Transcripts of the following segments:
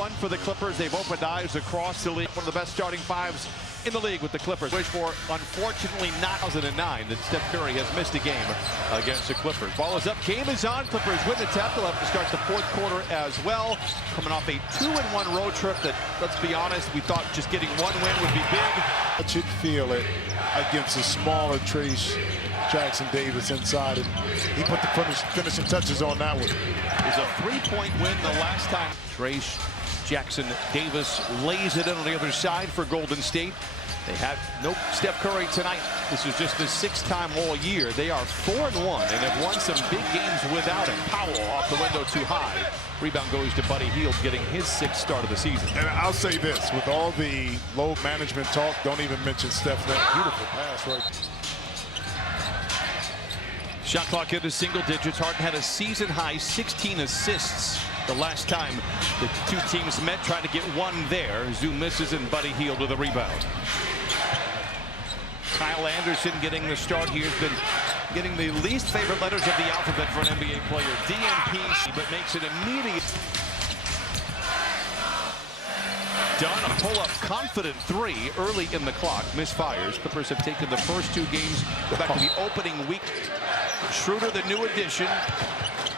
1 for the Clippers. They've opened eyes across the league. One of the best starting fives in the league with the Clippers. Which for, unfortunately, not 2009 that Steph Curry has missed a game against the Clippers. Ball is up. Game is on. Clippers win the tap. They'll have to start the fourth quarter as well. Coming off a 2-1 road trip that, let's be honest, we thought just getting one win would be big. I should feel it against a smaller Trace Jackson Davis inside, and he put the finishing touches on that one. It was a 3-point win the last time. Trace Jackson Davis lays it in on the other side for Golden State. They had no Steph Curry tonight. This is just the 6th time all year. They are 4-1 and have won some big games without him. Powell off the window too high. Rebound goes to Buddy Hield, getting his 6th start of the season. And I'll say this, with all the load management talk, don't even mention Steph. That beautiful pass right. Shot clock into single digits. Harden had a season-high 16 assists the last time the two teams met, trying to get one there. Zoo misses and Buddy Hield with a rebound. Kyle Anderson getting the start here. Has been getting the least favorite letters of the alphabet for an NBA player. DNP, but makes it immediate. Done a pull-up confident 3 early in the clock. Misfires. Clippers have taken the first 2 games back to the opening week. Schroeder, the new addition,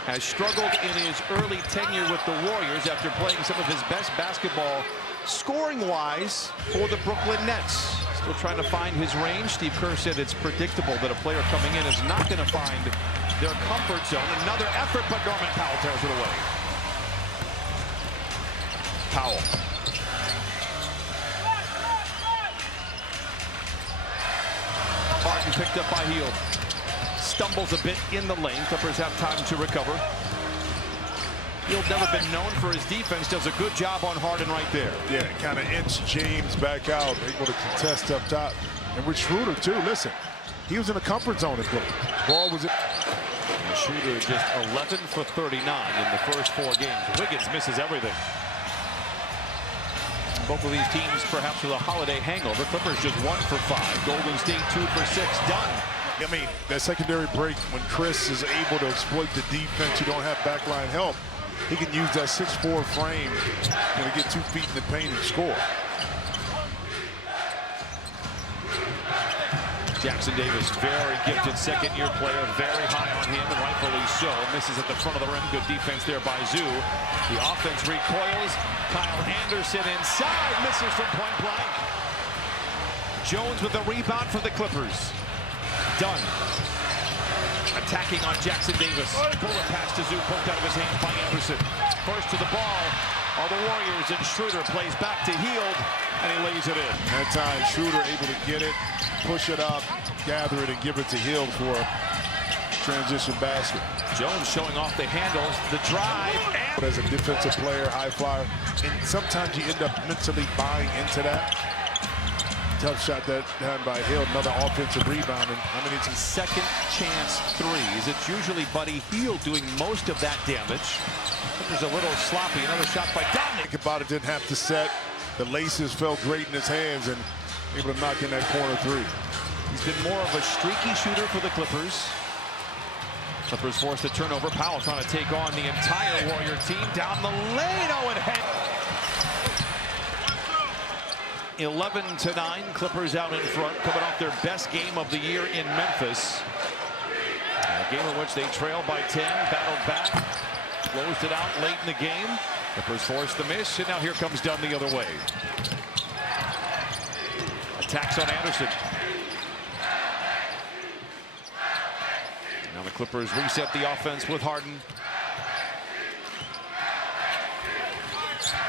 has struggled in his early tenure with the Warriors after playing some of his best basketball scoring-wise for the Brooklyn Nets. Still trying to find his range. Steve Kerr said it's predictable that a player coming in is not going to find their comfort zone. Another effort, but Norman Powell tears it away. Powell. Harden picked up by Hield. Stumbles a bit in the lane. Clippers have time to recover. Hield never been known for his defense. Does a good job on Harden right there. Yeah, kind of inch James back out, able to contest up top. And with Schroeder, too, listen, he was in a comfort zone at Brooklyn. Ball was it. Schroeder just 11 for 39 in the first 4 games. Wiggins misses everything. Both of these teams perhaps with a holiday hangover. Clippers just 1 for 5. Golden State 2 for 6. Done. I mean, that secondary break, when Chris is able to exploit the defense, you don't have backline help. He can use that 6'4" frame to get 2 feet in the paint and score. Jackson Davis, very gifted second-year player, very high on him, and rightfully so. Misses at the front of the rim. Good defense there by Zoo. The offense recoils. Kyle Anderson inside, misses from point blank. Jones with a rebound for the Clippers. Done. Attacking on Jackson Davis. Bullet pass to Zoo, poked out of his hands by Anderson. First to the ball are the Warriors, and Schroeder plays back to Hield, and he lays it in. That time, Schroeder able to get it, push it up, gather it, and give it to Hield for a transition basket. Jones showing off the handles, the drive. But as a defensive player, high flyer, and sometimes you end up mentally buying into that. Tough shot that done by Hield, another offensive rebound. And how many second chance threes? It's usually Buddy Hield doing most of that damage. There's a little sloppy. Another shot by Dominic. Think about it, didn't have to set. The laces felt great in his hands and able to knock in that corner 3. He's been more of a streaky shooter for the Clippers. Clippers forced a turnover. Powell trying to take on the entire Warrior team down the lane. Oh, and head. 11-9, Clippers out in front, coming off their best game of the year in Memphis. A game in which they trailed by 10, battled back, closed it out late in the game. Clippers forced the miss, and now here comes Dunn the other way. Attacks on Anderson. Now the Clippers reset the offense with Harden.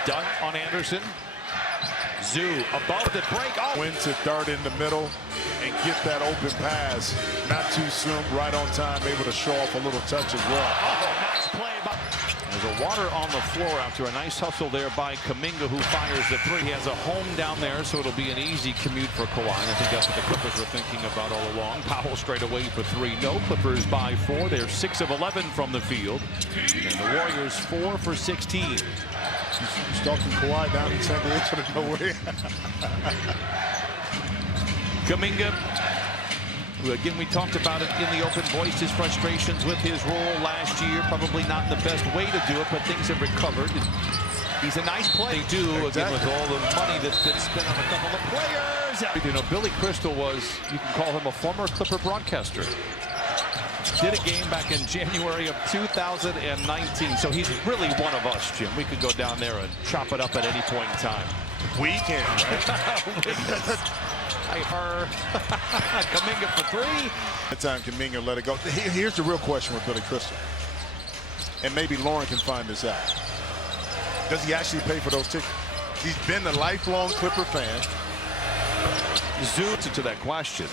Dunn on Anderson. Zoo above the break. Oh. Win to dart in the middle and get that open pass. Not too soon, right on time, able to show off a little touch as well. Oh, nice play. There's a water on the floor after a nice hustle there by Kuminga, who fires the 3. He has a home down there, so it'll be an easy commute for Kawhi. I think that's what the Clippers were thinking about all along. Powell straight away for 3. No, Clippers by 4. They're 6 of 11 from the field. And the Warriors 4 for 16. Stalking Kawhi down in San Diego, no way. Kuminga, who again we talked about it in the open, voiced his frustrations with his role last year. Probably not the best way to do it, but things have recovered. He's a nice play. They do, again, with all the money that's been spent on a couple of players. You know, Billy Crystal was, you can call him a former Clipper broadcaster. Did a game back in January of 2019. So he's really one of us, Jim. We could go down there and chop it up at any point in time. We can. Kuminga for three. That time Kuminga let it go. Here's the real question with Billy Crystal. And maybe Lauren can find this out. Does he actually pay for those tickets? He's been a lifelong Clipper fan. Zoom to that question.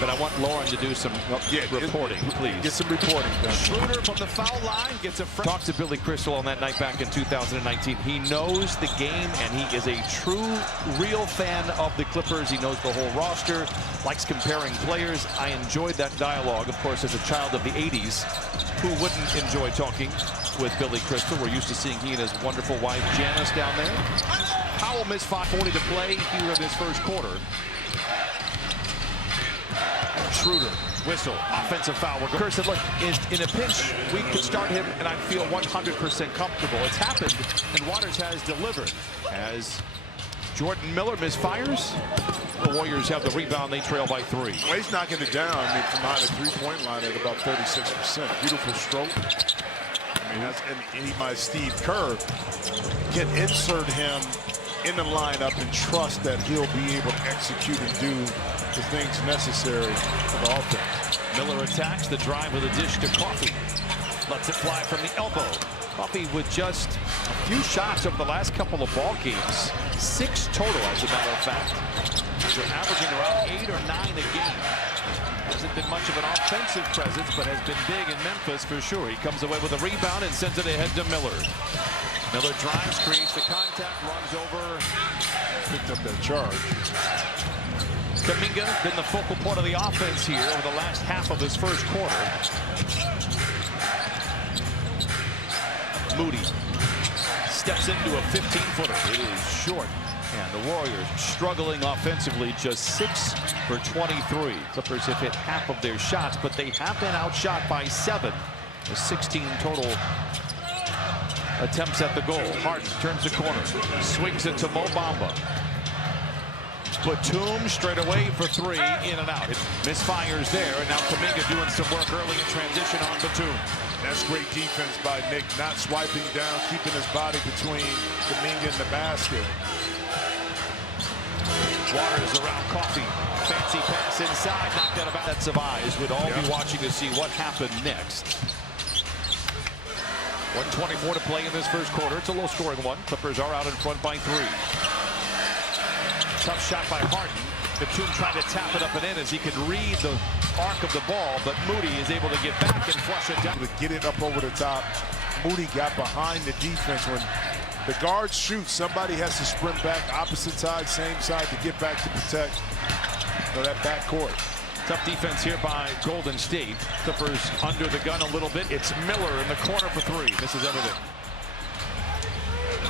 But I want Lauren to do some reporting, please. Get some reporting done. Schroeder from the foul line gets a talk to Billy Crystal on that night back in 2019. He knows the game, and he is a true, real fan of the Clippers. He knows the whole roster, likes comparing players. I enjoyed that dialogue, of course, as a child of the 80s. Who wouldn't enjoy talking with Billy Crystal? We're used to seeing he and his wonderful wife, Janice, down there. Powell missed 5:40 to play here in his first quarter. Schroeder, whistle, offensive foul. Kerr said, look, in a pinch, we could start him, and I feel 100% comfortable. It's happened, and Waters has delivered. As Jordan Miller misfires, the Warriors have the rebound. They trail by 3. Well, he's knocking it down from behind the three-point line at about 36%. Beautiful stroke. I mean, and he might Steve Kerr can insert him in the lineup and trust that he'll be able to execute and do the things necessary for the offense. Miller attacks the drive with a dish to Coffey. Lets it fly from the elbow. Coffey with just a few shots over the last couple of ball games. 6 total, as a matter of fact. They're averaging around 8 or 9 a game. Hasn't been much of an offensive presence, but has been big in Memphis for sure. He comes away with a rebound and sends it ahead to Miller. Miller drives, creates the contact, runs over. Picked up that charge. Kuminga been the focal point of the offense here over the last half of his first quarter. Moody steps into a 15-footer. It is short. And the Warriors struggling offensively, just 6 for 23. Clippers have hit half of their shots, but they have been outshot by 7. The 16 total attempts at the goal. Harden turns the corner, swings it to Mo Bamba. Batum straight away for 3, in and out. It misfires there, and now Kuminga doing some work early in transition on Batum. That's great defense by Nick, not swiping down, keeping his body between Kuminga and the basket. Waters around Coffey. Fancy pass inside, knocked out of bounds. Sets of eyes would all be watching to see what happened next. 1:24 to play in this first quarter. It's a low-scoring one. Clippers are out in front by 3. Tough shot by Harden. Batum trying to tap it up and in as he could read the arc of the ball, but Moody is able to get back and flush it down. To get it up over the top. Moody got behind the defense. When the guards shoot, somebody has to sprint back opposite side, same side to get back to protect that backcourt. Tough defense here by Golden State. Clippers under the gun a little bit. It's Miller in the corner for 3. Misses everything.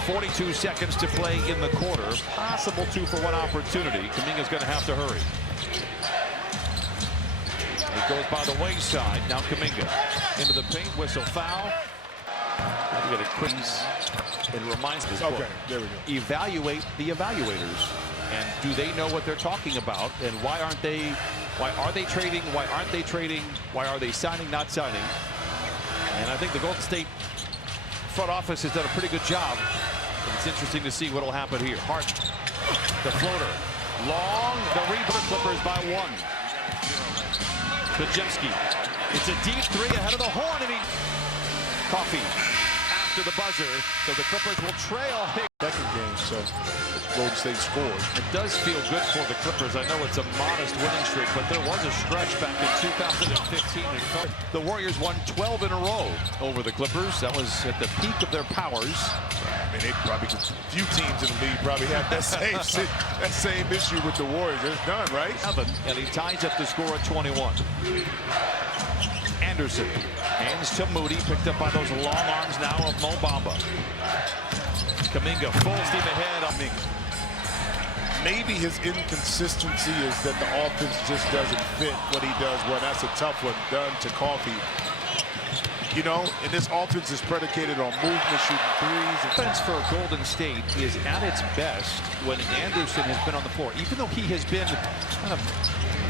42 seconds to play in the quarter. Possible 2-for-1 opportunity. Kuminga's going to have to hurry. It goes by the wayside. Now Kuminga into the paint. Whistle foul. You got a quick. It reminds me. Okay, there we go. Evaluate the evaluators. And do they know what they're talking about? And why aren't they? Why are they trading? Why aren't they trading? Why are they signing, not signing? And I think the Golden State front office has done a pretty good job. And it's interesting to see what will happen here. Harden, the floater, long, the rebound. Clippers by 1. Kajemski. It's a deep 3 ahead of the horn, and Coffey after the buzzer, so the Clippers will trail. Second game, so Golden State scores. It does feel good for the Clippers. I know it's a modest winning streak, but there was a stretch back in 2015. The Warriors won 12 in a row over the Clippers. That was at the peak of their powers. I mean, a few teams in the league probably have that same issue with the Warriors. It's done, right? 7, and he ties up the score at 21. Anderson hands to Moody, picked up by those long arms now of Mo Bamba. Kuminga full steam ahead on Kuminga. Maybe his inconsistency is that the offense just doesn't fit what he does well. That's a tough one done to Coffey. You know, and this offense is predicated on movement, shooting threes. Offense for Golden State is at its best when Anderson has been on the floor. Even though he has been kind of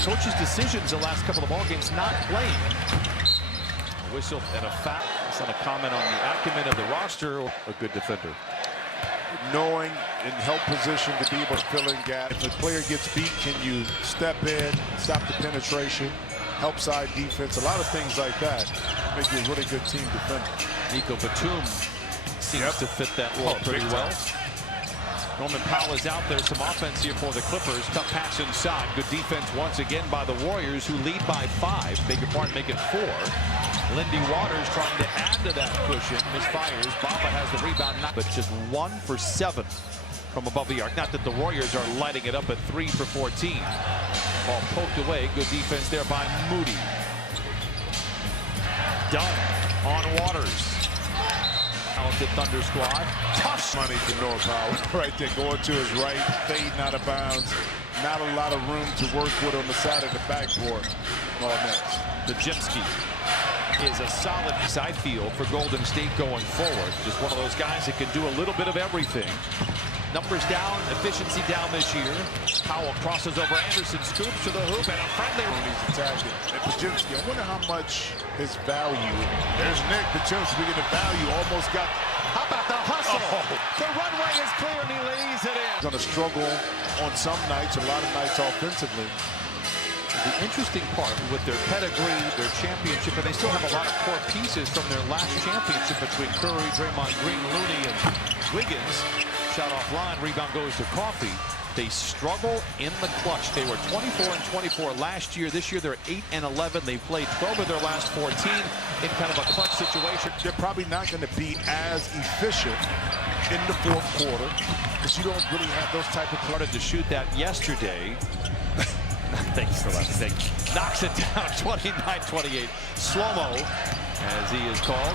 coach's decisions the last couple of ball games not playing. A whistle and a foul. It's not a comment on the acumen of the roster. A good defender. Knowing in help position to be able to fill in gaps. If a player gets beat, can you step in, stop the penetration, help side defense, a lot of things like that make you a really good team defender. Nico Batum seems to fit that role pretty well. Norman Powell is out there. Some offense here for the Clippers. Tough pass inside. Good defense once again by the Warriors, who lead by 5. Beg your pardon, make it 4. Lindy Waters trying to add to that cushion. Misfires. Bamba has the rebound, but just 1 for 7 from above the arc. Not that the Warriors are lighting it up at 3 for 14. Ball poked away. Good defense there by Moody. Dunn on Waters. Talented Thunder squad. Tough money to North Powell right there, going to his right, fading out of bounds. Not a lot of room to work with on the side of the backboard. All next. Djemski is a solid side field for Golden State going forward. Just one of those guys that can do a little bit of everything. Numbers down, efficiency down this year. Powell crosses over Anderson, scoops to the hoop, and a friendly. He's attacking. And Djemski, I wonder how much his value. There's Nick Djemski, speaking of value, almost got. How about the hustle? The runway is clear and he lays it in. Going to struggle on some nights, a lot of nights offensively. The interesting part with their pedigree, their championship, and they still have a lot of core pieces from their last championship between Curry, Draymond Green, Looney, and Wiggins. Shot offline, rebound goes to Coffey. They struggle in the clutch. They were 24-24 last year. This year they're 8-11. They've played 12 of their last 14 in kind of a clutch situation. They're probably not going to be as efficient in the fourth quarter because you don't really have those type of. Started to shoot that yesterday. Thanks for that. Knocks it down 29-28. Slow-mo, as he is called.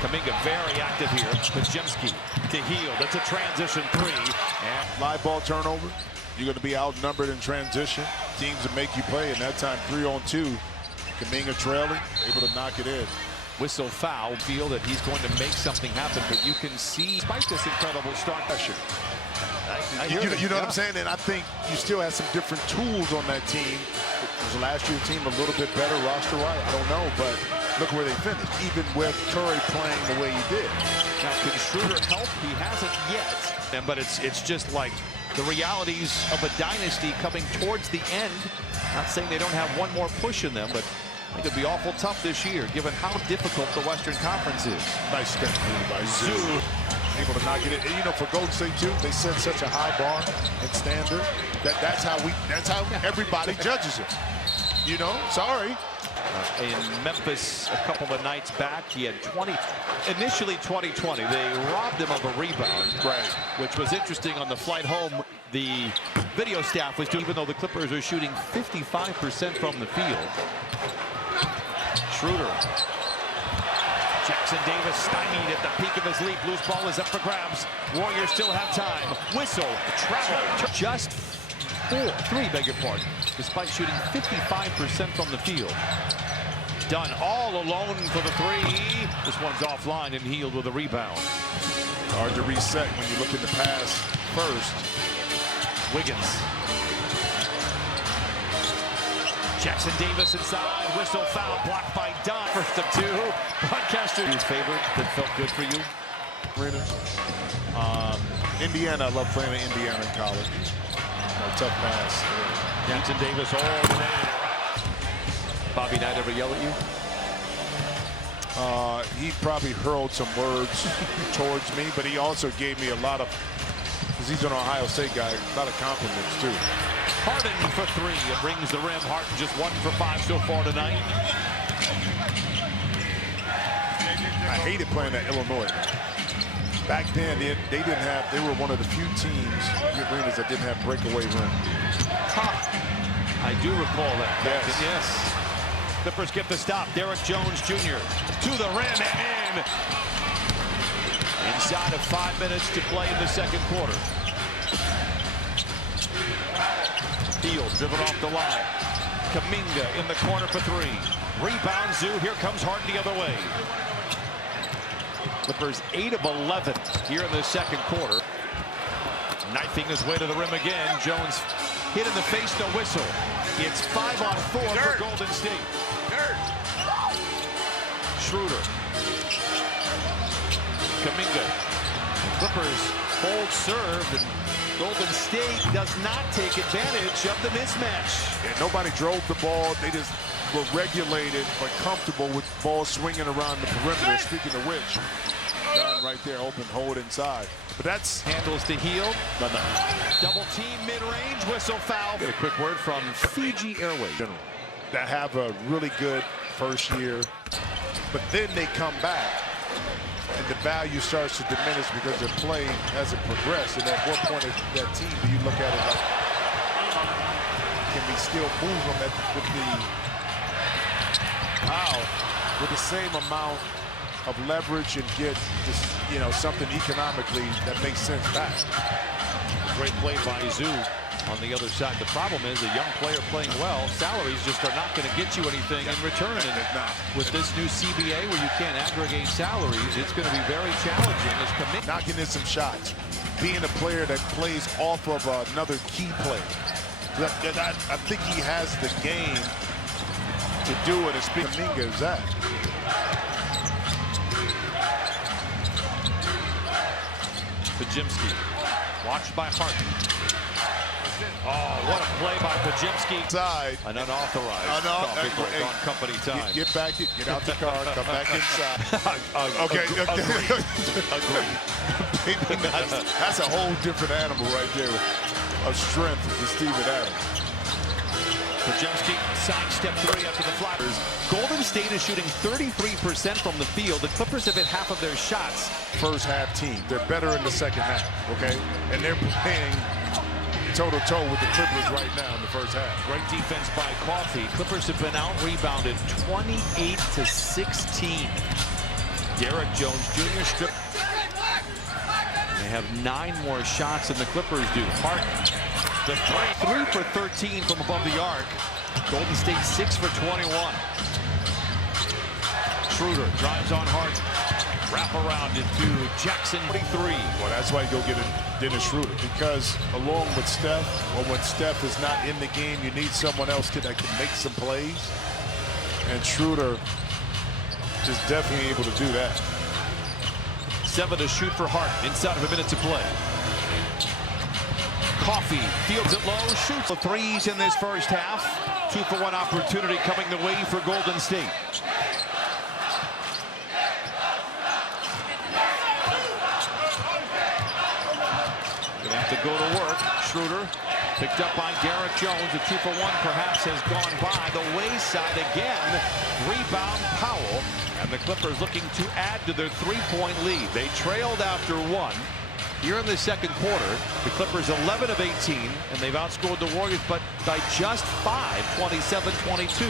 Kuminga very active here. Djemski to Hield. That's a transition 3. And live ball turnover. You're going to be outnumbered in transition. Teams that make you play, and that time 3-on-2. Kuminga trailing, able to knock it in. Whistle foul. Feel that he's going to make something happen, but you can see, despite this incredible start pressure. You know what I'm saying? And I think you still have some different tools on that team. Was last year's team a little bit better roster-wise? I don't know, but look where they finished, even with Curry playing the way he did. Now, can Schroeder help? He hasn't yet. But it's just like the realities of a dynasty coming towards the end. Not saying they don't have one more push in them, but I think it'd be awful tough this year, given how difficult the Western Conference is. Nice step by Zoo. Able to knock it in. And, you know, for Golden State too, they set such a high bar and standard that's how everybody judges it. You know, sorry. In Memphis a couple of nights back, he had 20. Initially 2020, they robbed him of a rebound, right? Which was interesting. On the flight home, the video staff was doing, even though the Clippers are shooting 55% from the field. Schroeder. Jackson Davis stymied at the peak of his leap. Loose ball is up for grabs. Warriors still have time. Whistle, travel. Just 3, beg your pardon, despite shooting 55% from the field. Dunn all alone for the 3. This one's offline and Hield with a rebound. Hard to reset when you look at the pass first. Wiggins. Jackson Davis inside, whistle foul, blocked by Dunn. First of 2. Broadcaster. Your favorite that felt good for you? Indiana, I love playing in Indiana in college. Tough pass. Jackson Davis all the way. Bobby Knight ever yell at you? He probably hurled some words towards me, but he also gave me a lot of, because he's an Ohio State guy, a lot of compliments too. Harden for 3. It rings the rim. Harden just 1 for 5 so far tonight. I hated playing at Illinois. Back then, they didn't have. They were one of the few teams, arenas that didn't have breakaway rim. I do recall that. Yes. Yes. Clippers get the stop. Derrick Jones Jr. to the rim and in. Inside of 5 minutes to play in the second quarter. Hield driven off the line. Kuminga in the corner for 3. Rebound Zoo. Here comes Harden the other way. Clippers 8 of 11 here in the second quarter. Knifing his way to the rim again. Jones hit in the face, no whistle. It's 5 on 4 for Golden State. Schroeder. Kuminga. Clippers hold serve, and Golden State does not take advantage of the mismatch. And nobody drove the ball. They just were regulated but comfortable with the ball swinging around the perimeter. Speaking of which, John right there, open, hold inside. But that's handles to Hield. Double team mid-range, whistle foul. Get a quick word from Fiji Airways. That have a really good first year, but then they come back and the value starts to diminish because their play hasn't progressed. And at what point of that team do you look at it like, can we still move them with the same amount of leverage and get this, something economically that makes sense back? Great play by Zoo on the other side. The problem is a young player playing well, salaries just are not going to get you anything in return. And with this new CBA where you can't aggregate salaries, it's going to be very challenging. As knocking in some shots, being a player that plays off of another key play. I think he has the game to do it. As Kuminga is that. Pajimski, watched by Hart. Oh, what a play by Pajimski. Side. An unauthorized coffee break on company time. Get back, get out the car, come back inside. Okay. Agreed. That's a whole different animal right there of strength to Steven Adams. Pajimski, sidestep 3 after the Flyers. Golden State is shooting 33% from the field. The Clippers have hit half of their shots. First half team. They're better in the second half, okay? And they're playing toe-to-toe with the Clippers right now in the first half. Great defense by Coffey. Clippers have been out-rebounded 28-16. Derek Jones Jr. strip. They have 9 more shots than the Clippers do. Hart, the 3 for 13 from above the arc. Golden State 6 for 21. Schroeder drives on Hart. Wrap around into Jackson, 23. Well, that's why you go get Dennis Schroeder, because along with Steph, or when Steph is not in the game, you need someone else that can make some plays. And Schroeder is definitely able to do that. 7 to shoot for Hart inside of a minute to play. Coffey fields it low, shoots the threes in this first half. 2-for-1 opportunity coming the way for Golden State. Gonna have to go to work. Schroeder picked up by Derek Jones. A 2-for-1 perhaps has gone by the wayside again. Rebound Powell. And the Clippers looking to add to their 3-point lead. They trailed after 1. Here in the second quarter, the Clippers 11 of 18, and they've outscored the Warriors, but by just 5, 27-22.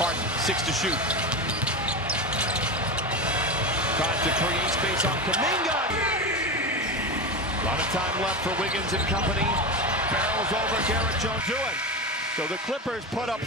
Harden, 6 to shoot. Tries to create space on Kuminga. A lot of time left for Wiggins and company. Barrels over, Garrett Jones do it. So the Clippers put up